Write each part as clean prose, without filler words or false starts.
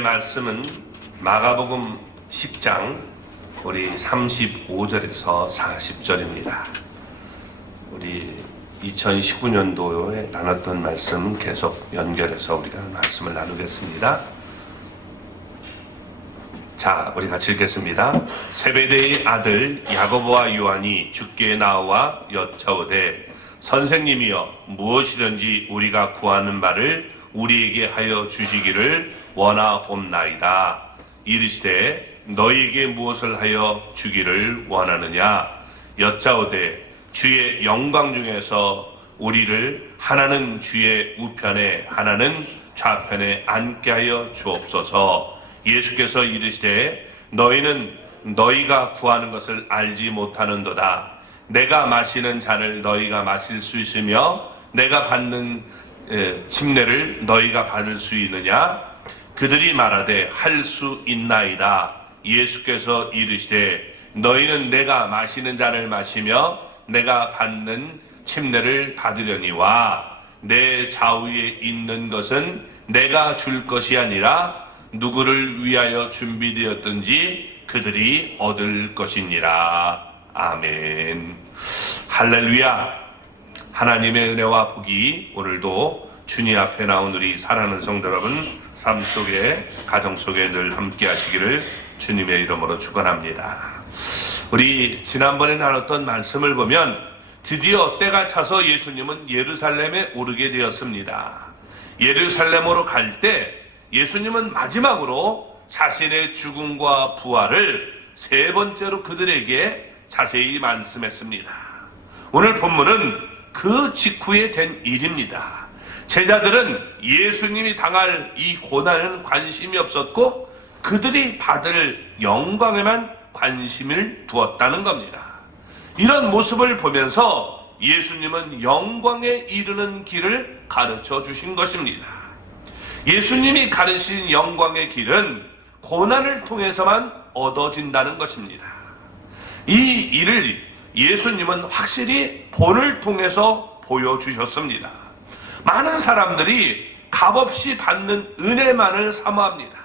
말씀은 마가복음 10장 우리 35절에서 40절입니다. 우리 2019년도에 나눴던 말씀 계속 연결해서 우리가 말씀을 나누겠습니다. 자, 우리 같이 읽겠습니다. 세베대의 아들 야고보와 요한이 주께 나와 여짜오되 선생님이여 무엇이든지 우리가 구하는 바를 우리에게 하여 주시기를 원하옵나이다. 이르시되 너희에게 무엇을 하여 주기를 원하느냐? 여짜오되 주의 영광 중에서 우리를 하나는 주의 우편에 하나는 좌편에 앉게 하여 주옵소서. 예수께서 이르시되 너희는 너희가 구하는 것을 알지 못하는도다. 내가 마시는 잔을 너희가 마실 수 있으며 내가 받는 침례를 너희가 받을 수 있느냐? 그들이 말하되 할 수 있나이다. 예수께서 이르시되 너희는 내가 마시는 잔을 마시며 내가 받는 침례를 받으려니와 내 좌우에 있는 것은 내가 줄 것이 아니라 누구를 위하여 준비되었든지 그들이 얻을 것이니라. 아멘. 할렐루야. 하나님의 은혜와 복이 오늘도 주님 앞에 나온 우리 사랑하는 성도 여러분 삶 속에 가정 속에 늘 함께 하시기를 주님의 이름으로 축원합니다. 우리 지난번에 나눴던 말씀을 보면 드디어 때가 차서 예수님은 예루살렘에 오르게 되었습니다. 예루살렘으로 갈 때 예수님은 마지막으로 자신의 죽음과 부활을 세 번째로 그들에게 자세히 말씀했습니다. 오늘 본문은 그 직후에 된 일입니다. 제자들은 예수님이 당할 이 고난에는 관심이 없었고 그들이 받을 영광에만 관심을 두었다는 겁니다. 이런 모습을 보면서 예수님은 영광에 이르는 길을 가르쳐 주신 것입니다. 예수님이 가르친 영광의 길은 고난을 통해서만 얻어진다는 것입니다. 이 일을 예수님은 확실히 본을 통해서 보여주셨습니다. 많은 사람들이 값없이 받는 은혜만을 사모합니다.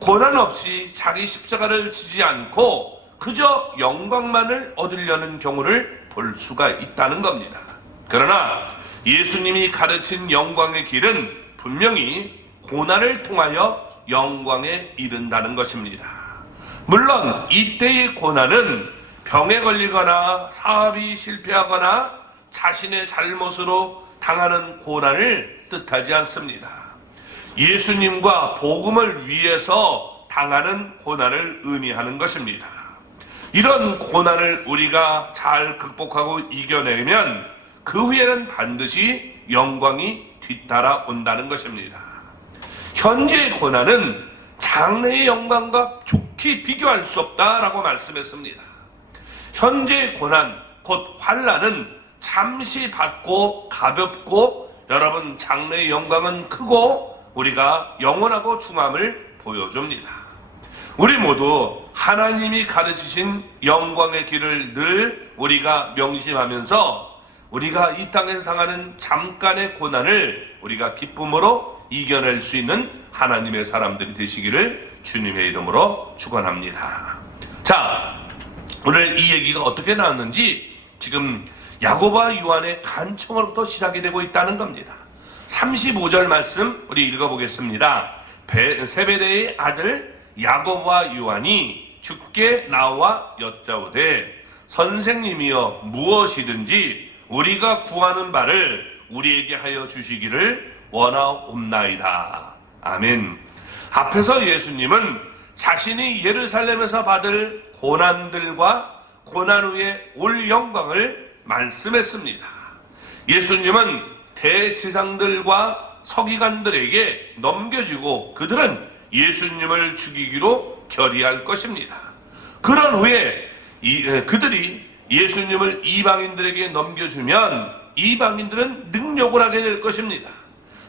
고난 없이 자기 십자가를 지지 않고 그저 영광만을 얻으려는 경우를 볼 수가 있다는 겁니다. 그러나 예수님이 가르친 영광의 길은 분명히 고난을 통하여 영광에 이른다는 것입니다. 물론 이때의 고난은 병에 걸리거나 사업이 실패하거나 자신의 잘못으로 당하는 고난을 뜻하지 않습니다. 예수님과 복음을 위해서 당하는 고난을 의미하는 것입니다. 이런 고난을 우리가 잘 극복하고 이겨내면 그 후에는 반드시 영광이 뒤따라 온다는 것입니다. 현재의 고난은 장래의 영광과 좋게 비교할 수 없다라고 말씀했습니다. 현재의 고난, 곧 환난은 잠시 받고 가볍고 여러분 장래의 영광은 크고 우리가 영원하고 중함을 보여줍니다. 우리 모두 하나님이 가르치신 영광의 길을 늘 우리가 명심하면서 우리가 이 땅에서 당하는 잠깐의 고난을 우리가 기쁨으로 이겨낼 수 있는 하나님의 사람들이 되시기를 주님의 이름으로 축원합니다. 자, 오늘 이 얘기가 어떻게 나왔는지 지금 야고보와 요한의 간청으로부터 시작이 되고 있다는 겁니다. 35절 말씀 우리 읽어보겠습니다. 세베대의 아들 야고보와 요한이 주께 나와 여짜오되 선생님이여 무엇이든지 우리가 구하는 바를 우리에게 하여 주시기를 원하옵나이다. 아멘. 앞에서 예수님은 자신이 예루살렘에서 받을 고난들과 고난 후에 올 영광을 말씀했습니다. 예수님은 대제사장들과 서기관들에게 넘겨주고 그들은 예수님을 죽이기로 결의할 것입니다. 그런 후에 그들이 예수님을 이방인들에게 넘겨주면 이방인들은 능욕을 하게 될 것입니다.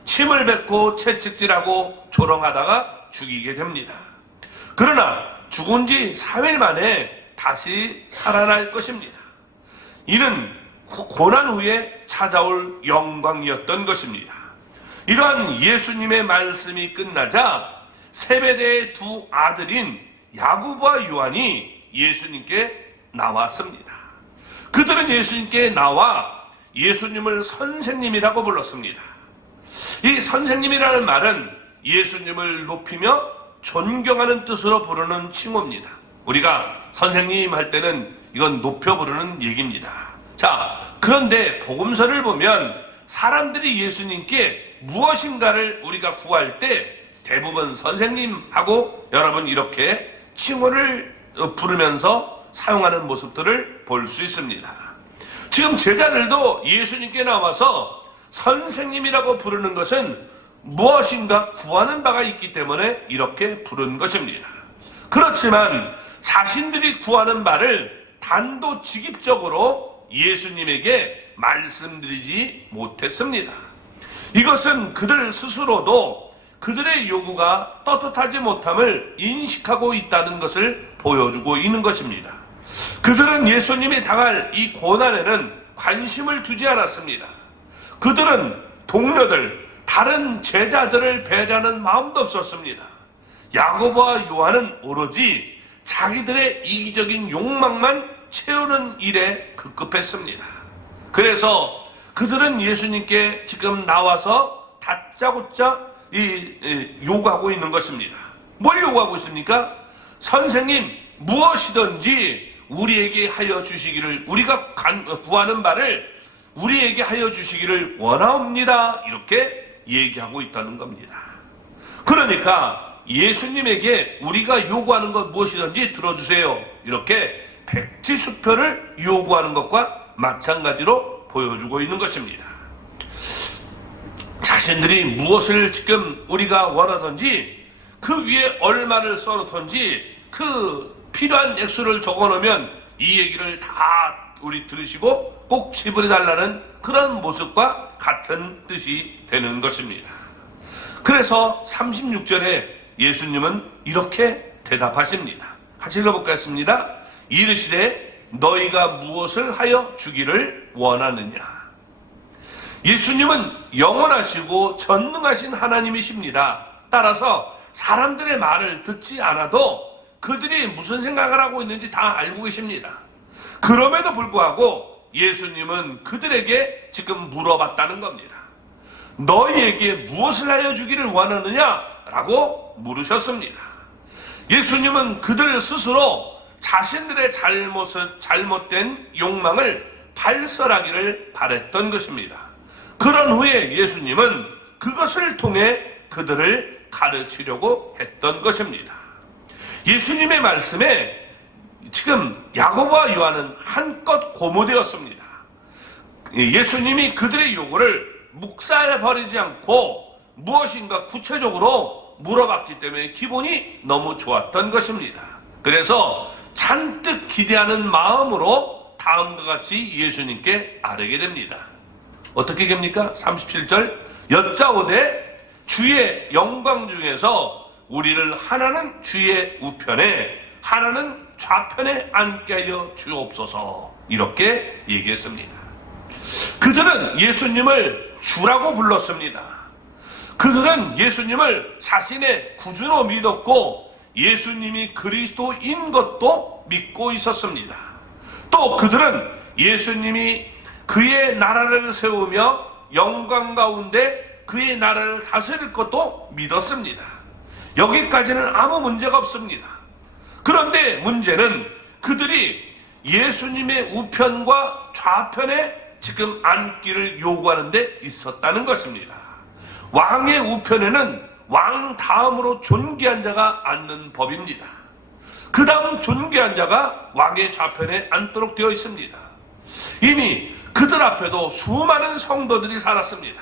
침을 뱉고 채찍질하고 조롱하다가 죽이게 됩니다. 그러나 죽은 지 4일 만에 다시 살아날 것입니다. 이는 고난 후에 찾아올 영광이었던 것입니다. 이러한 예수님의 말씀이 끝나자 세베대의 두 아들인 야고보와 요한이 예수님께 나왔습니다. 그들은 예수님께 나와 예수님을 선생님이라고 불렀습니다. 이 선생님이라는 말은 예수님을 높이며 존경하는 뜻으로 부르는 칭호입니다. 우리가 선생님 할 때는 이건 높여 부르는 얘기입니다. 자, 그런데 복음서를 보면 사람들이 예수님께 무엇인가를 우리가 구할 때 대부분 선생님하고 여러분 이렇게 칭호를 부르면서 사용하는 모습들을 볼 수 있습니다. 지금 제자들도 예수님께 나와서 선생님이라고 부르는 것은 무엇인가 구하는 바가 있기 때문에 이렇게 부른 것입니다. 그렇지만 자신들이 구하는 바를 단도직입적으로 예수님에게 말씀드리지 못했습니다. 이것은 그들 스스로도 그들의 요구가 떳떳하지 못함을 인식하고 있다는 것을 보여주고 있는 것입니다. 그들은 예수님이 당할 이 고난에는 관심을 두지 않았습니다. 그들은 동료들, 다른 제자들을 배려하는 마음도 없었습니다. 야고보와 요한은 오로지 자기들의 이기적인 욕망만 채우는 일에 급급했습니다. 그래서 그들은 예수님께 지금 나와서 다짜고짜 요구하고 있는 것입니다. 뭘 요구하고 있습니까? 선생님, 무엇이든지 우리에게 하여 주시기를, 우리가 구하는 바를 우리에게 하여 주시기를 원하옵니다. 이렇게 얘기하고 있다는 겁니다. 그러니까 예수님에게 우리가 요구하는 것 무엇이든지 들어주세요. 이렇게 백지수표를 요구하는 것과 마찬가지로 보여주고 있는 것입니다. 자신들이 무엇을 지금 우리가 원하든지 그 위에 얼마를 써놓든지 그 필요한 액수를 적어놓으면 이 얘기를 다 우리 들으시고 꼭 지불해달라는 그런 모습과 같은 뜻이 되는 것입니다. 그래서 36절에 예수님은 이렇게 대답하십니다. 같이 읽어보겠습니다. 이르시되 너희가 무엇을 하여 주기를 원하느냐. 예수님은 영원하시고 전능하신 하나님이십니다. 따라서 사람들의 말을 듣지 않아도 그들이 무슨 생각을 하고 있는지 다 알고 계십니다. 그럼에도 불구하고 예수님은 그들에게 지금 물어봤다는 겁니다. 너희에게 무엇을 하여 주기를 원하느냐? 라고 물으셨습니다. 예수님은 그들 스스로 자신들의 잘못된 욕망을 발설하기를 바랬던 것입니다. 그런 후에 예수님은 그것을 통해 그들을 가르치려고 했던 것입니다. 예수님의 말씀에 지금 야고보와 요한은 한껏 고무되었습니다. 예수님이 그들의 요구를 묵살해버리지 않고 무엇인가 구체적으로 물어봤기 때문에 기분이 너무 좋았던 것입니다. 그래서 잔뜩 기대하는 마음으로 다음과 같이 예수님께 아뢰게 됩니다. 어떻게 됩니까? 37절 여짜오되 주의 영광 중에서 우리를 하나는 주의 우편에 하나는 좌편에 앉게 하여 주옵소서. 이렇게 얘기했습니다. 그들은 예수님을 주라고 불렀습니다. 그들은 예수님을 자신의 구주로 믿었고 예수님이 그리스도인 것도 믿고 있었습니다. 또 그들은 예수님이 그의 나라를 세우며 영광 가운데 그의 나라를 다스릴 것도 믿었습니다. 여기까지는 아무 문제가 없습니다. 그런데 문제는 그들이 예수님의 우편과 좌편에 지금 앉기를 요구하는 데 있었다는 것입니다. 왕의 우편에는 왕 다음으로 존귀한 자가 앉는 법입니다. 그 다음 존귀한 자가 왕의 좌편에 앉도록 되어 있습니다. 이미 그들 앞에도 수많은 성도들이 살았습니다.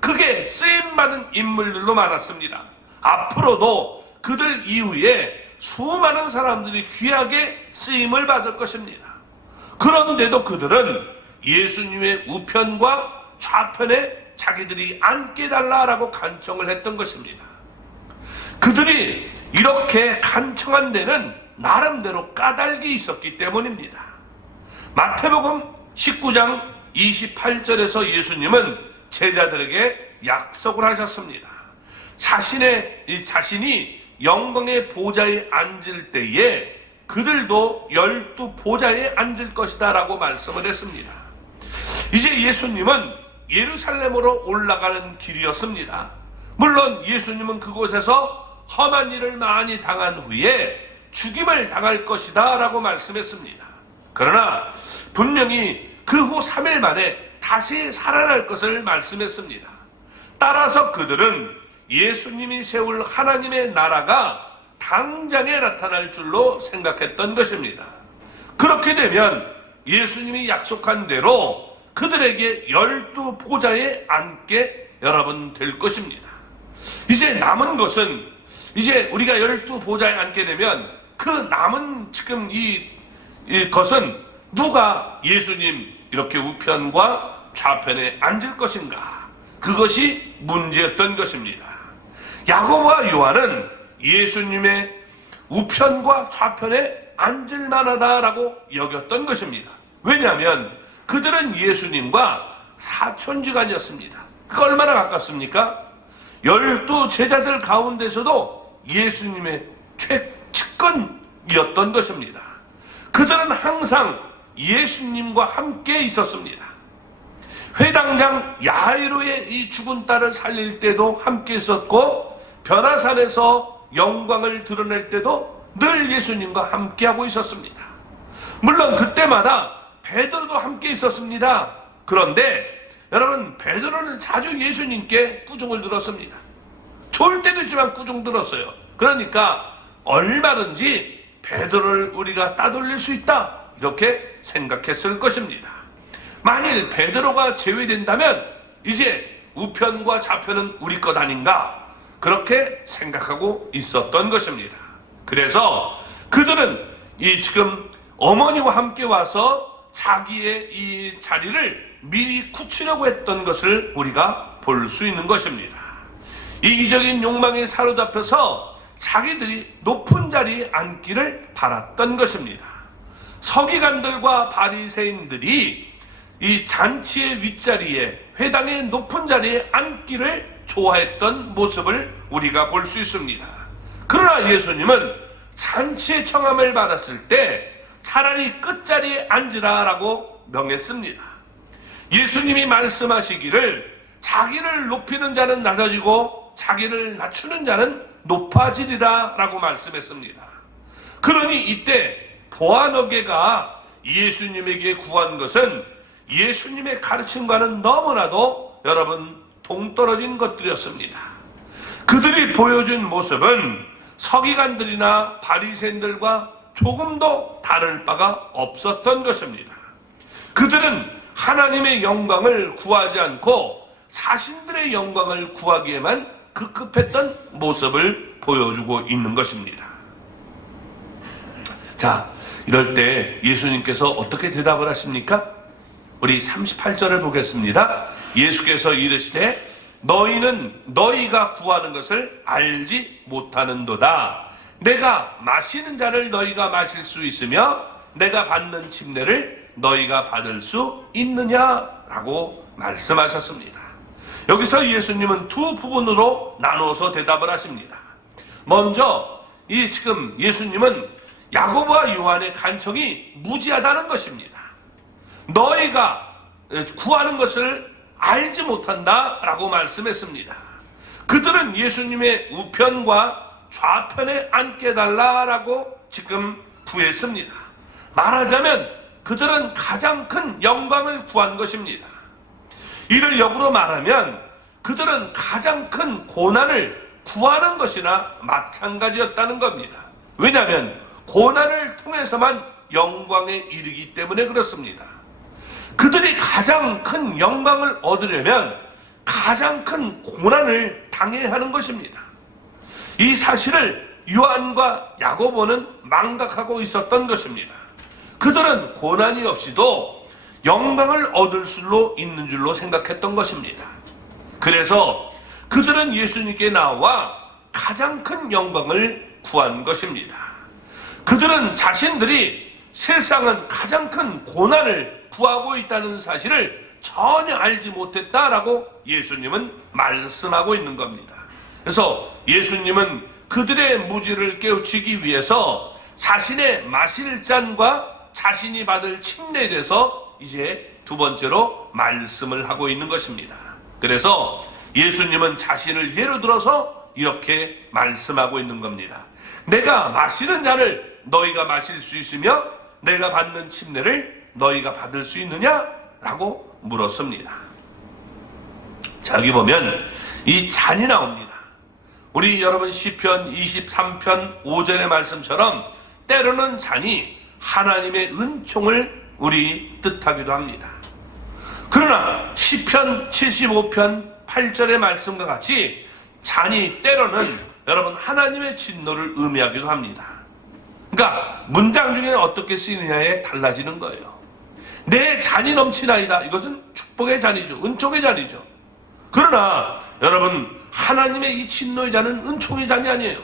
그게 쓰임받은 인물들로 많았습니다. 앞으로도 그들 이후에 수많은 사람들이 귀하게 쓰임을 받을 것입니다. 그런데도 그들은 예수님의 우편과 좌편에 자기들이 앉게 달라라고 간청을 했던 것입니다. 그들이 이렇게 간청한 데는 나름대로 까닭이 있었기 때문입니다. 마태복음 19장 28절에서 예수님은 제자들에게 약속을 하셨습니다. 자신이 영광의 보좌에 앉을 때에 그들도 12보좌에 앉을 것이다 라고 말씀을 했습니다. 이제 예수님은 예루살렘으로 올라가는 길이었습니다. 물론 예수님은 그곳에서 험한 일을 많이 당한 후에 죽임을 당할 것이다 라고 말씀했습니다. 그러나 분명히 그 후 3일 만에 다시 살아날 것을 말씀했습니다. 따라서 그들은 예수님이 세울 하나님의 나라가 당장에 나타날 줄로 생각했던 것입니다. 그렇게 되면 예수님이 약속한 대로 그들에게 12보좌에 앉게 여러분 될 것입니다. 이제 남은 것은 이제 우리가 12보좌에 앉게 되면 그 남은 지금 이 것은 누가 예수님 이렇게 우편과 좌편에 앉을 것인가, 그것이 문제였던 것입니다. 야고보와 요한은 예수님의 우편과 좌편에 앉을 만하다라고 여겼던 것입니다. 왜냐하면 그들은 예수님과 사촌지간이었습니다. 그가 얼마나 가깝습니까? 12제자들 가운데서도 예수님의 최측근이었던 것입니다. 그들은 항상 예수님과 함께 있었습니다. 회당장 야이로의 이 죽은 딸을 살릴 때도 함께 있었고, 변화산에서 영광을 드러낼 때도 늘 예수님과 함께하고 있었습니다. 물론 그때마다 베드로도 함께 있었습니다. 그런데 여러분, 베드로는 자주 예수님께 꾸중을 들었습니다. 좋을 때도 있지만 꾸중 들었어요. 그러니까 얼마든지 베드로를 우리가 따돌릴 수 있다, 이렇게 생각했을 것입니다. 만일 베드로가 제외된다면 이제 우편과 좌편은 우리 것 아닌가, 그렇게 생각하고 있었던 것입니다. 그래서 그들은 이 지금 어머니와 함께 와서 자기의 이 자리를 미리 굳히려고 했던 것을 우리가 볼 수 있는 것입니다. 이기적인 욕망에 사로잡혀서 자기들이 높은 자리에 앉기를 바랐던 것입니다. 서기관들과 바리새인들이 이 잔치의 윗자리에, 회당의 높은 자리에 앉기를 좋아했던 모습을 우리가 볼 수 있습니다. 그러나 예수님은 잔치의 청함을 받았을 때 차라리 끝자리에 앉으라라고 명했습니다. 예수님이 말씀하시기를 자기를 높이는 자는 낮아지고 자기를 낮추는 자는 높아지리라 라고 말씀했습니다. 그러니 이때 보아너게가 예수님에게 구한 것은 예수님의 가르침과는 너무나도 여러분 동떨어진 것들이었습니다. 그들이 보여준 모습은 서기관들이나 바리새인들과 조금도 다를 바가 없었던 것입니다. 그들은 하나님의 영광을 구하지 않고 자신들의 영광을 구하기에만 급급했던 모습을 보여주고 있는 것입니다. 자, 이럴 때 예수님께서 어떻게 대답을 하십니까? 우리 38절을 보겠습니다. 예수께서 이르시되 너희는 너희가 구하는 것을 알지 못하는도다. 내가 마시는 잔을 너희가 마실 수 있으며 내가 받는 침례를 너희가 받을 수 있느냐라고 말씀하셨습니다. 여기서 예수님은 두 부분으로 나눠서 대답을 하십니다. 먼저 이 지금 예수님은 야고보와 요한의 간청이 무지하다는 것입니다. 너희가 구하는 것을 알지 못한다라고 말씀했습니다. 그들은 예수님의 우편과 좌편에 앉게 해달라라고 지금 구했습니다. 말하자면 그들은 가장 큰 영광을 구한 것입니다. 이를 역으로 말하면 그들은 가장 큰 고난을 구하는 것이나 마찬가지였다는 겁니다. 왜냐하면 고난을 통해서만 영광에 이르기 때문에 그렇습니다. 그들이 가장 큰 영광을 얻으려면 가장 큰 고난을 당해야 하는 것입니다. 이 사실을 요한과 야고보는 망각하고 있었던 것입니다. 그들은 고난이 없이도 영광을 얻을 수 있는 줄로 생각했던 것입니다. 그래서 그들은 예수님께 나와 가장 큰 영광을 구한 것입니다. 그들은 자신들이 실상은 가장 큰 고난을 구하고 있다는 사실을 전혀 알지 못했다라고 예수님은 말씀하고 있는 겁니다. 그래서 예수님은 그들의 무지를 깨우치기 위해서 자신의 마실 잔과 자신이 받을 침례에 대해서 이제 두 번째로 말씀을 하고 있는 것입니다. 그래서 예수님은 자신을 예로 들어서 이렇게 말씀하고 있는 겁니다. 내가 마시는 잔을 너희가 마실 수 있으며 내가 받는 침례를 너희가 받을 수 있느냐? 라고 물었습니다. 자, 여기 보면 이 잔이 나옵니다. 우리 여러분 시편 23편 5절의 말씀처럼 때로는 잔이 하나님의 은총을 우리 뜻하기도 합니다. 그러나 시편 75편 8절의 말씀과 같이 잔이 때로는 여러분 하나님의 진노를 의미하기도 합니다. 그러니까 문장 중에 어떻게 쓰이느냐에 달라지는 거예요. 내 잔이 넘치나이다. 이것은 축복의 잔이죠. 은총의 잔이죠. 그러나 여러분 하나님의 이 진노의 잔은 은총의 잔이 아니에요.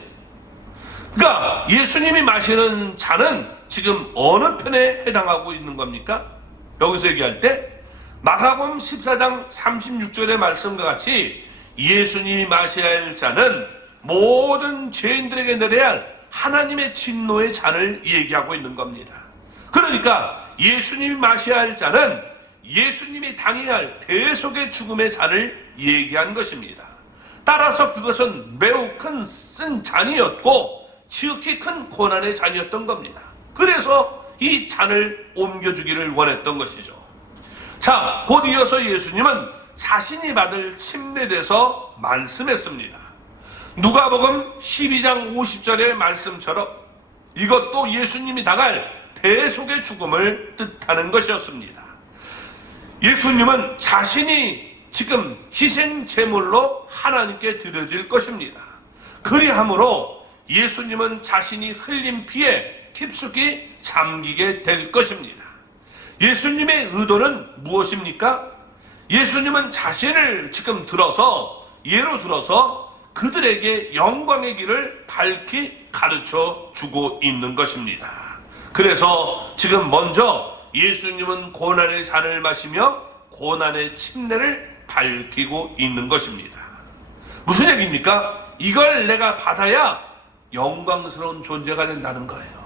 그러니까 예수님이 마시는 잔은 지금 어느 편에 해당하고 있는 겁니까? 여기서 얘기할 때 마가복음 14장 36절의 말씀과 같이 예수님이 마셔야 할 잔은 모든 죄인들에게 내려야 할 하나님의 진노의 잔을 얘기하고 있는 겁니다. 그러니까 예수님이 마셔야 할 잔은 예수님이 당해야 할 대속의 죽음의 잔을 얘기한 것입니다. 따라서 그것은 매우 큰 쓴 잔이었고 지극히 큰 고난의 잔이었던 겁니다. 그래서 이 잔을 옮겨주기를 원했던 것이죠. 자, 곧 이어서 예수님은 자신이 받을 침례에 대해서 말씀했습니다. 누가복음 12장 50절의 말씀처럼 이것도 예수님이 당할 대속의 죽음을 뜻하는 것이었습니다. 예수님은 자신이 지금 희생 제물로 하나님께 드려질 것입니다. 그리함으로 예수님은 자신이 흘린 피에 깊숙이 잠기게 될 것입니다. 예수님의 의도는 무엇입니까? 예수님은 자신을 지금 예로 들어서 그들에게 영광의 길을 밝히 가르쳐 주고 있는 것입니다. 그래서 지금 먼저 예수님은 고난의 잔을 마시며 고난의 침례를 밝히고 있는 것입니다. 무슨 얘기입니까? 이걸 내가 받아야 영광스러운 존재가 된다는 거예요.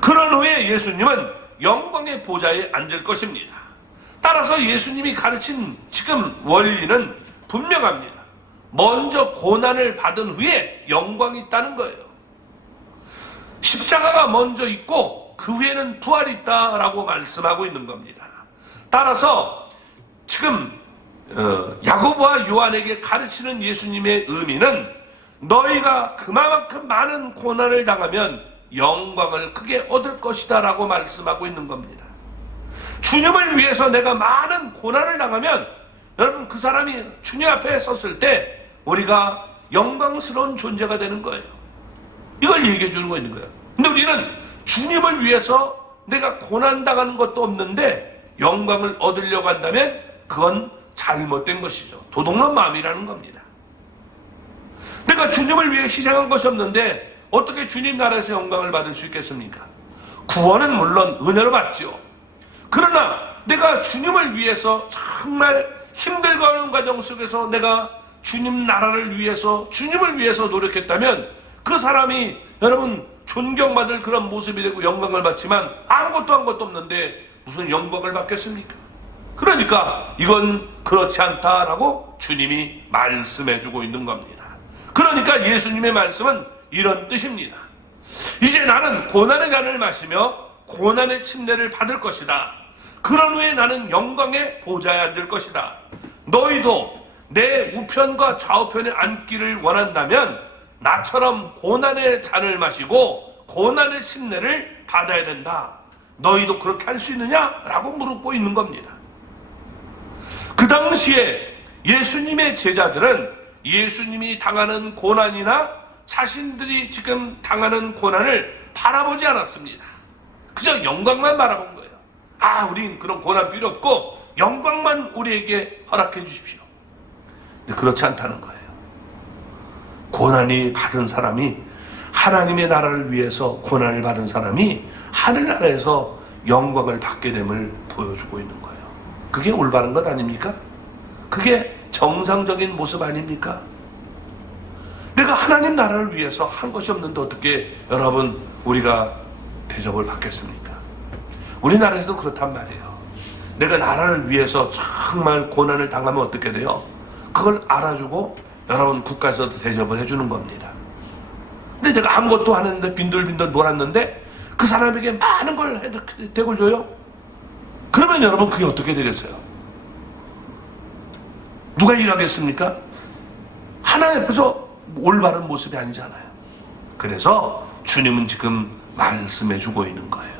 그런 후에 예수님은 영광의 보좌에 앉을 것입니다. 따라서 예수님이 가르친 지금 원리는 분명합니다. 먼저 고난을 받은 후에 영광이 있다는 거예요. 십자가가 먼저 있고 그 후에는 부활이 있다라고 말씀하고 있는 겁니다. 따라서 지금 야고보와 요한에게 가르치는 예수님의 의미는 너희가 그만큼 많은 고난을 당하면 영광을 크게 얻을 것이다 라고 말씀하고 있는 겁니다. 주님을 위해서 내가 많은 고난을 당하면 여러분 그 사람이 주님 앞에 섰을 때 우리가 영광스러운 존재가 되는 거예요. 이걸 얘기해 주는 거 있는 거예요. 근데 우리는 주님을 위해서 내가 고난당하는 것도 없는데 영광을 얻으려고 한다면 그건 잘못된 것이죠. 도둑놈 마음이라는 겁니다. 내가 주님을 위해 희생한 것이 없는데 어떻게 주님 나라에서 영광을 받을 수 있겠습니까? 구원은 물론 은혜로 받지요. 그러나 내가 주님을 위해서 정말 힘들고 하는 과정 속에서 내가 주님 나라를 위해서 주님을 위해서 노력했다면 그 사람이 여러분 존경받을 그런 모습이 되고 영광을 받지만 아무것도 한 것도 없는데 무슨 영광을 받겠습니까? 그러니까 이건 그렇지 않다라고 주님이 말씀해주고 있는 겁니다. 그러니까 예수님의 말씀은 이런 뜻입니다. 이제 나는 고난의 잔을 마시며 고난의 침례를 받을 것이다. 그런 후에 나는 영광의 보좌에 앉을 것이다. 너희도 내 우편과 좌우편에 앉기를 원한다면 나처럼 고난의 잔을 마시고 고난의 침례를 받아야 된다. 너희도 그렇게 할 수 있느냐? 라고 물고 있는 겁니다. 그 당시에 예수님의 제자들은 예수님이 당하는 고난이나 자신들이 지금 당하는 고난을 바라보지 않았습니다. 그저 영광만 바라본 거예요. 아, 우린 그런 고난 필요 없고 영광만 우리에게 허락해 주십시오. 근데 그렇지 않다는 거예요. 고난이 받은 사람이 하나님의 나라를 위해서 고난을 받은 사람이 하늘나라에서 영광을 받게 됨을 보여주고 있는 거예요. 그게 올바른 것 아닙니까? 그게 정상적인 모습 아닙니까? 내가 내가 하나님 나라를 위해서 한 것이 없는데 어떻게 여러분 우리가 대접을 받겠습니까? 우리나라에서도 그렇단 말이에요. 내가 나라를 위해서 정말 고난을 당하면 어떻게 돼요? 그걸 알아주고 여러분 국가에서도 대접을 해주는 겁니다. 근데 내가 아무것도 안 했는데 빈들빈들 놀았는데 그 사람에게 많은 걸 대접을 줘요? 그러면 여러분 그게 어떻게 되겠어요? 누가 일하겠습니까? 하나님 앞에서 올바른 모습이 아니잖아요. 그래서 주님은 지금 말씀해주고 있는 거예요.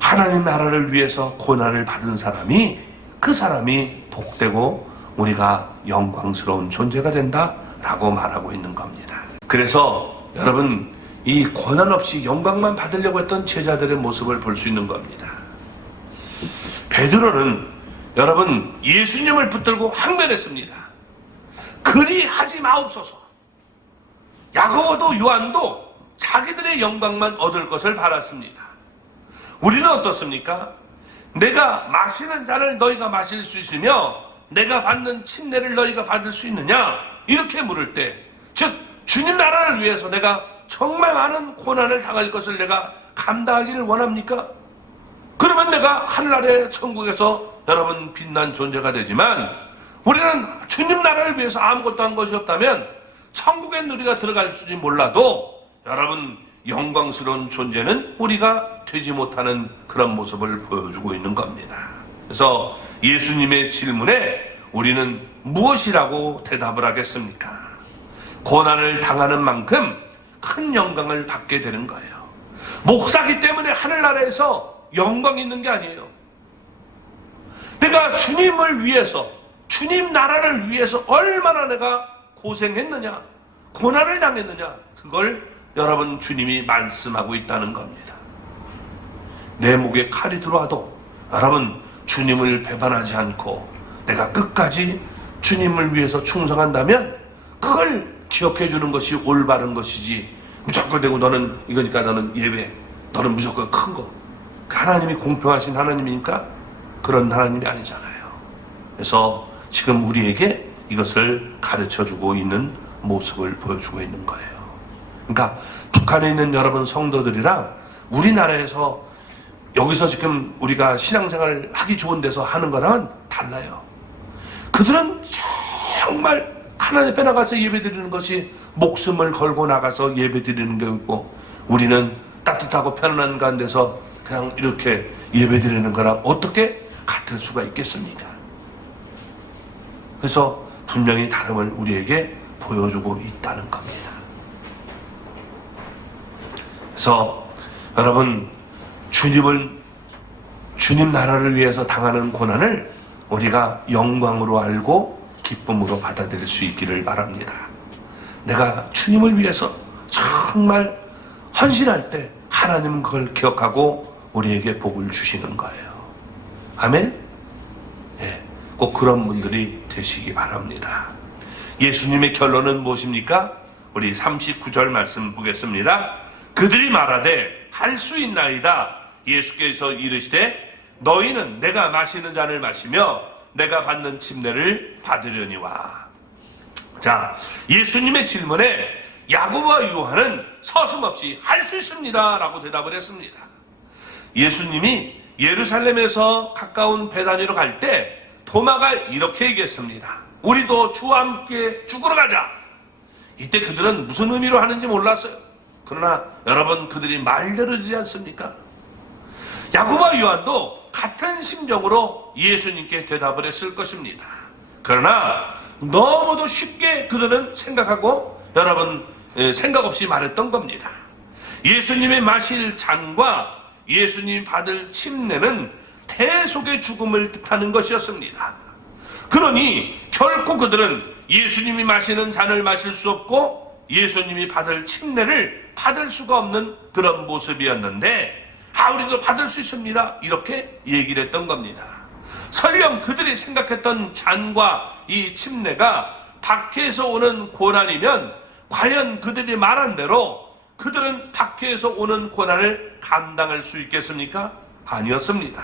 하나님 나라를 위해서 고난을 받은 사람이 그 사람이 복되고 우리가 영광스러운 존재가 된다라고 말하고 있는 겁니다. 그래서 여러분 이 고난 없이 영광만 받으려고 했던 제자들의 모습을 볼 수 있는 겁니다. 베드로는 여러분 예수님을 붙들고 항변했습니다. 그리 하지 마옵소서. 야고보도 요한도 자기들의 영광만 얻을 것을 바랐습니다. 우리는 어떻습니까? 내가 마시는 잔을 너희가 마실 수 있으며 내가 받는 침례를 너희가 받을 수 있느냐? 이렇게 물을 때, 즉 주님 나라를 위해서 내가 정말 많은 고난을 당할 것을 내가 감당하기를 원합니까? 그러면 내가 하늘나라의 천국에서 여러분 빛난 존재가 되지만 우리는 주님 나라를 위해서 아무것도 한 것이 없다면 천국에 우리가 들어갈 수지 몰라도 여러분 영광스러운 존재는 우리가 되지 못하는 그런 모습을 보여주고 있는 겁니다. 그래서 예수님의 질문에 우리는 무엇이라고 대답을 하겠습니까? 고난을 당하는 만큼 큰 영광을 받게 되는 거예요. 목사기 때문에 하늘나라에서 영광이 있는 게 아니에요. 내가 주님을 위해서 주님 나라를 위해서 얼마나 내가 고생했느냐, 고난을 당했느냐, 그걸 여러분 주님이 말씀하고 있다는 겁니다. 내 목에 칼이 들어와도 여러분 주님을 배반하지 않고 내가 끝까지 주님을 위해서 충성한다면 그걸 기억해 주는 것이 올바른 것이지, 무조건 되고 너는 이거니까 너는 예외, 너는 무조건 큰 거. 하나님이 공평하신 하나님이니까 그런 하나님이 아니잖아요. 그래서 지금 우리에게 이것을 가르쳐 주고 있는 모습을 보여주고 있는 거예요. 그러니까 북한에 있는 여러분 성도들이랑 우리나라에서 여기서 지금 우리가 신앙생활 하기 좋은 데서 하는 거랑은 달라요. 그들은 정말 하나님 앞에 나가서 예배드리는 것이 목숨을 걸고 나가서 예배드리는 게 있고, 우리는 따뜻하고 편안한 가운데서 그냥 이렇게 예배드리는 거랑 어떻게 같을 수가 있겠습니까? 그래서 분명히 다름을 우리에게 보여주고 있다는 겁니다. 그래서 여러분 주님 나라를 위해서 당하는 고난을 우리가 영광으로 알고 기쁨으로 받아들일 수 있기를 바랍니다. 내가 주님을 위해서 정말 헌신할 때 하나님은 그걸 기억하고 우리에게 복을 주시는 거예요. 아멘? 예, 꼭 그런 분들이 되시기 바랍니다. 예수님의 결론은 무엇입니까? 우리 39절 말씀 보겠습니다. 그들이 말하되 할 수 있나이다. 예수께서 이르시되 너희는 내가 마시는 잔을 마시며 내가 받는 침례를 받으려니와. 자, 예수님의 질문에 야고보와 요한은 서슴없이 할 수 있습니다 라고 대답을 했습니다. 예수님이 예루살렘에서 가까운 베다니로 갈 때 도마가 이렇게 얘기했습니다. 우리도 주와 함께 죽으러 가자. 이때 그들은 무슨 의미로 하는지 몰랐어요. 그러나 여러분 그들이 말대로 되지 않습니까? 야고보와 요한도 같은 심정으로 예수님께 대답을 했을 것입니다. 그러나 너무도 쉽게 그들은 생각하고 여러분 생각 없이 말했던 겁니다. 예수님의 마실 잔과 예수님이 받을 침례는 대속의 죽음을 뜻하는 것이었습니다. 그러니 결코 그들은 예수님이 마시는 잔을 마실 수 없고 예수님이 받을 침례를 받을 수가 없는 그런 모습이었는데, 우리도 받을 수 있습니다 이렇게 얘기를 했던 겁니다. 설령 그들이 생각했던 잔과 이 침례가 박해에서 오는 고난이면 과연 그들이 말한 대로 그들은 박해에서 오는 고난을 감당할 수 있겠습니까? 아니었습니다.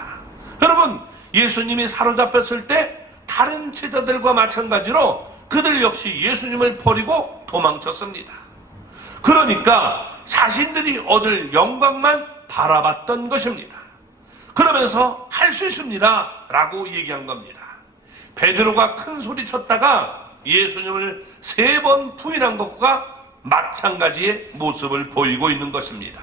여러분 예수님이 사로잡혔을 때 다른 제자들과 마찬가지로 그들 역시 예수님을 버리고 도망쳤습니다. 그러니까 자신들이 얻을 영광만 바라봤던 것입니다. 그러면서 할 수 있습니다 라고 얘기한 겁니다. 베드로가 큰 소리 쳤다가 예수님을 3번 부인한 것과 마찬가지의 모습을 보이고 있는 것입니다.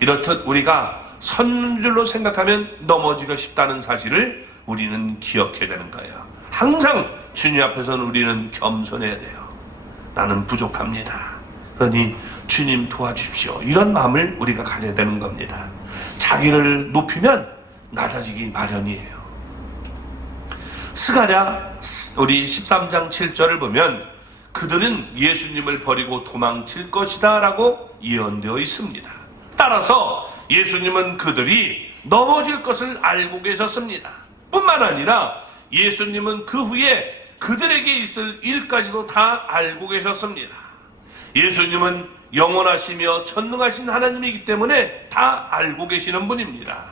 이렇듯 우리가 섰는 줄로 생각하면 넘어지고 싶다는 사실을 우리는 기억해야 되는 거예요. 항상 주님 앞에서는 우리는 겸손해야 돼요. 나는 부족합니다. 그러니 주님 도와주십시오. 이런 마음을 우리가 가져야 되는 겁니다. 자기를 높이면 낮아지기 마련이에요. 스가랴 우리 13장 7절을 보면 그들은 예수님을 버리고 도망칠 것이다 라고 예언되어 있습니다. 따라서 예수님은 그들이 넘어질 것을 알고 계셨습니다. 뿐만 아니라 예수님은 그 후에 그들에게 있을 일까지도 다 알고 계셨습니다. 예수님은 영원하시며 전능하신 하나님이기 때문에 다 알고 계시는 분입니다.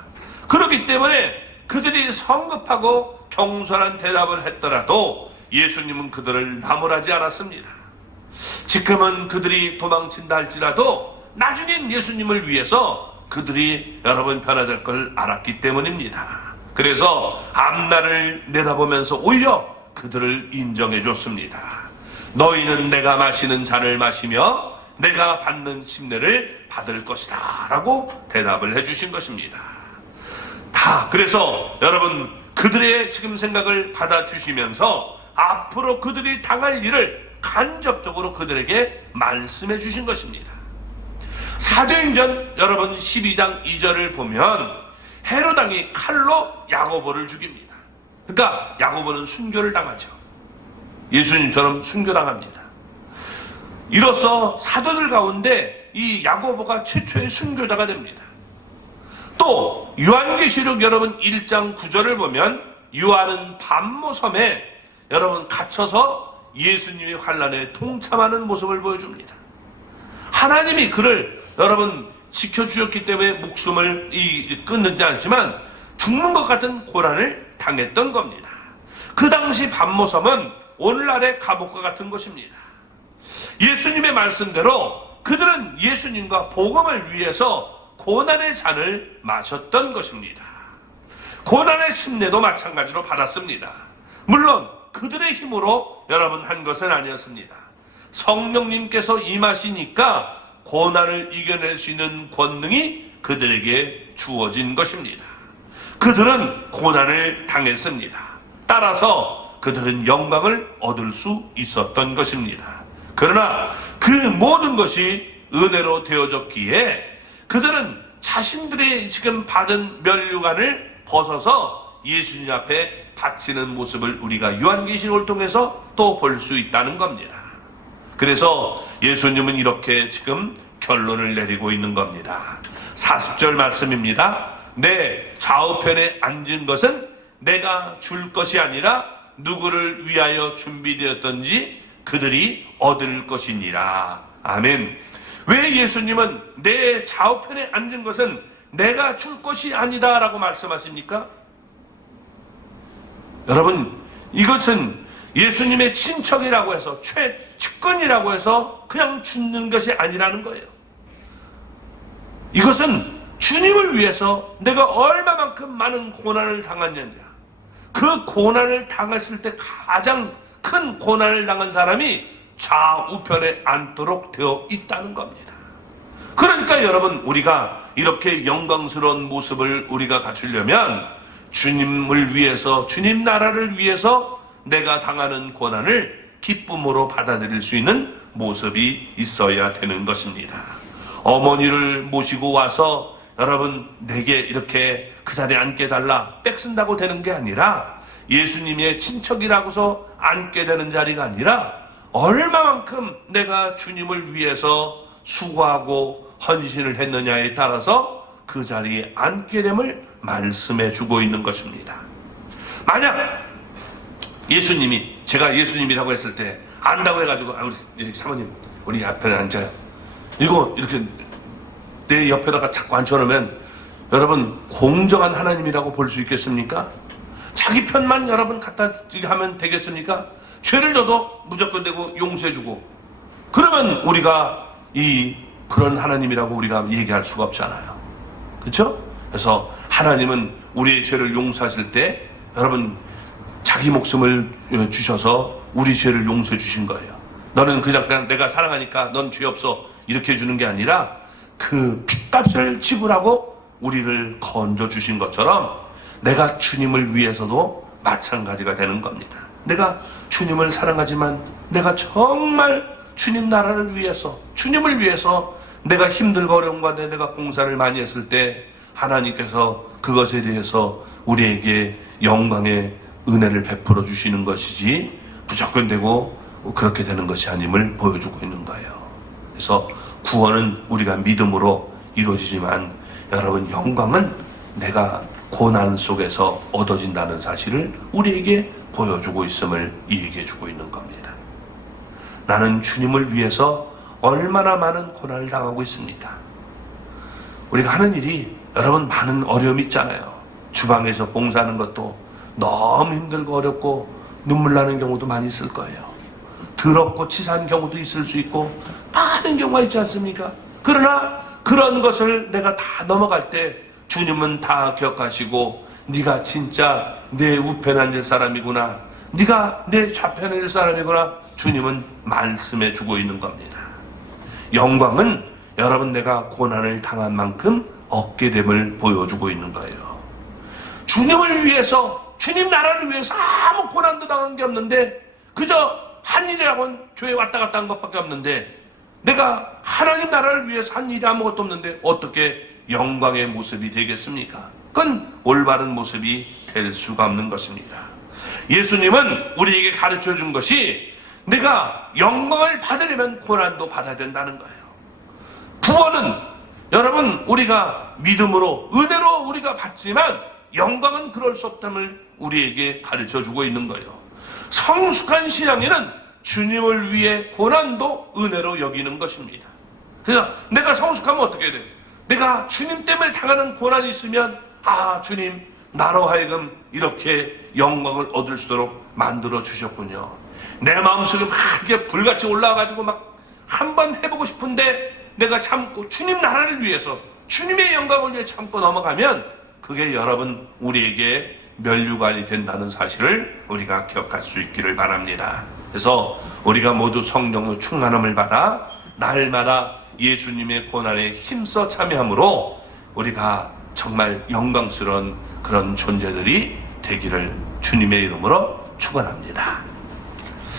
그렇기 때문에 그들이 성급하고 경솔한 대답을 했더라도 예수님은 그들을 나무라지 않았습니다. 지금은 그들이 도망친다 할지라도 나중엔 예수님을 위해서 그들이 여러분 변화될 걸 알았기 때문입니다. 그래서 앞날을 내다보면서 오히려 그들을 인정해 줬습니다. 너희는 내가 마시는 잔을 마시며 내가 받는 심례를 받을 것이다 라고 대답을 해주신 것입니다. 그래서 여러분 그들의 지금 생각을 받아주시면서 앞으로 그들이 당할 일을 간접적으로 그들에게 말씀해 주신 것입니다. 사도행전 여러분 12장 2절을 보면 헤로당이 칼로 야고보를 죽입니다. 그러니까 야고보는 순교를 당하죠. 예수님처럼 순교당합니다. 이로써 사도들 가운데 이 야고보가 최초의 순교자가 됩니다. 또 요한계시록 여러분 1장 9절을 보면 요한은 반모섬에 여러분 갇혀서 예수님의 환난에 동참하는 모습을 보여줍니다. 하나님이 그를 여러분 지켜주셨기 때문에 목숨을 끊는지 않지만 죽는 것 같은 고난을 당했던 겁니다. 그 당시 반모섬은 오늘날의 감옥과 같은 것입니다. 예수님의 말씀대로 그들은 예수님과 복음을 위해서 고난의 잔을 마셨던 것입니다. 고난의 심례도 마찬가지로 받았습니다. 물론 그들의 힘으로 여러분 한 것은 아니었습니다. 성령님께서 임하시니까 고난을 이겨낼 수 있는 권능이 그들에게 주어진 것입니다. 그들은 고난을 당했습니다. 따라서 그들은 영광을 얻을 수 있었던 것입니다. 그러나 그 모든 것이 은혜로 되어졌기에 그들은 자신들의 지금 받은 면류관을 벗어서 예수님 앞에 바치는 모습을 우리가 요한계시록을 통해서 또 볼 수 있다는 겁니다. 그래서 예수님은 이렇게 지금 결론을 내리고 있는 겁니다. 40절 말씀입니다. 내 좌우편에 앉은 것은 내가 줄 것이 아니라 누구를 위하여 준비되었던지 그들이 얻을 것이니라. 아멘. 왜 예수님은 내 좌우편에 앉은 것은 내가 줄 것이 아니다 라고 말씀하십니까? 여러분 이것은 예수님의 친척이라고 해서 측근이라고 해서 그냥 죽는 것이 아니라는 거예요. 이것은 주님을 위해서 내가 얼마만큼 많은 고난을 당했느냐, 그 고난을 당했을 때 가장 큰 고난을 당한 사람이 좌우편에 앉도록 되어 있다는 겁니다. 그러니까 여러분 우리가 이렇게 영광스러운 모습을 우리가 갖추려면 주님을 위해서, 주님 나라를 위해서 내가 당하는 고난을 기쁨으로 받아들일 수 있는 모습이 있어야 되는 것입니다. 어머니를 모시고 와서 여러분 내게 이렇게 그 자리에 앉게 달라 빽쓴다고 되는 게 아니라, 예수님의 친척이라고서 앉게 되는 자리가 아니라 얼마만큼 내가 주님을 위해서 수고하고 헌신을 했느냐에 따라서 그 자리에 앉게 됨을 말씀해 주고 있는 것입니다. 만약 예수님이, 제가 예수님이라고 했을 때 안다고 해가지고 우리 사모님 우리 옆에 앉아요, 이거 이렇게 내 옆에다가 자꾸 앉혀놓으면 여러분 공정한 하나님이라고 볼 수 있겠습니까? 자기 편만 여러분 갖다 하면 되겠습니까? 죄를 져도 무조건 되고 용서해주고, 그러면 우리가 그런 하나님이라고 우리가 얘기할 수가 없잖아요. 그렇죠? 그래서 하나님은 우리의 죄를 용서하실 때 여러분 자기 목숨을 주셔서 우리 죄를 용서해 주신 거예요. 너는 그냥 내가 사랑하니까 넌 죄 없어 이렇게 해주는 게 아니라 그 핏값을 지불하고 우리를 건져 주신 것처럼 내가 주님을 위해서도 마찬가지가 되는 겁니다. 내가 주님을 사랑하지만 내가 정말 주님 나라를 위해서, 주님을 위해서 내가 힘들고 어려운 가운데 내가 봉사를 많이 했을 때 하나님께서 그것에 대해서 우리에게 영광의 은혜를 베풀어 주시는 것이지 무조건 되고 그렇게 되는 것이 아님을 보여주고 있는 거예요. 그래서 구원은 우리가 믿음으로 이루어지지만 여러분 영광은 내가 고난 속에서 얻어진다는 사실을 우리에게 보여주고 있음을 얘기해 주고 있는 겁니다. 나는 주님을 위해서 얼마나 많은 고난을 당하고 있습니까? 우리가 하는 일이 여러분 많은 어려움이 있잖아요. 주방에서 봉사하는 것도 너무 힘들고 어렵고 눈물 나는 경우도 많이 있을 거예요. 더럽고 치사한 경우도 있을 수 있고 많은 경우가 있지 않습니까? 그러나 그런 것을 내가 다 넘어갈 때 주님은 다 기억하시고 네가 진짜 내 우편에 앉을 사람이구나, 네가 내 좌편에 앉을 사람이구나, 주님은 말씀해 주고 있는 겁니다. 영광은 여러분 내가 고난을 당한 만큼 얻게 됨을 보여주고 있는 거예요. 주님을 위해서, 주님 나라를 위해서 아무 고난도 당한 게 없는데 그저 한 일이라고는 교회 왔다 갔다 한 것밖에 없는데 내가 하나님 나라를 위해서 한 일이 아무것도 없는데 어떻게 영광의 모습이 되겠습니까? 그건 올바른 모습이 될 수가 없는 것입니다. 예수님은 우리에게 가르쳐 준 것이 내가 영광을 받으려면 고난도 받아야 된다는 거예요. 구원은 여러분 우리가 믿음으로 은혜로 우리가 받지만 영광은 그럴 수 없다는 우리에게 가르쳐 주고 있는 거예요. 성숙한 신앙인은 주님을 위해 고난도 은혜로 여기는 것입니다. 그래서 내가 성숙하면 어떻게 돼요? 내가 주님 때문에 당하는 고난이 있으면 주님 나로 하여금 이렇게 영광을 얻을 수 있도록 만들어 주셨군요. 내 마음속에 막 이렇게 불같이 올라와가지고 막 한번 해보고 싶은데 내가 참고 주님 나라를 위해서 주님의 영광을 위해 참고 넘어가면 그게 여러분 우리에게 면류관이 된다는 사실을 우리가 기억할 수 있기를 바랍니다. 그래서 우리가 모두 성령의 충만함을 받아 날마다 예수님의 고난에 힘써 참여함으로 우리가 정말 영광스러운 그런 존재들이 되기를 주님의 이름으로 축원합니다.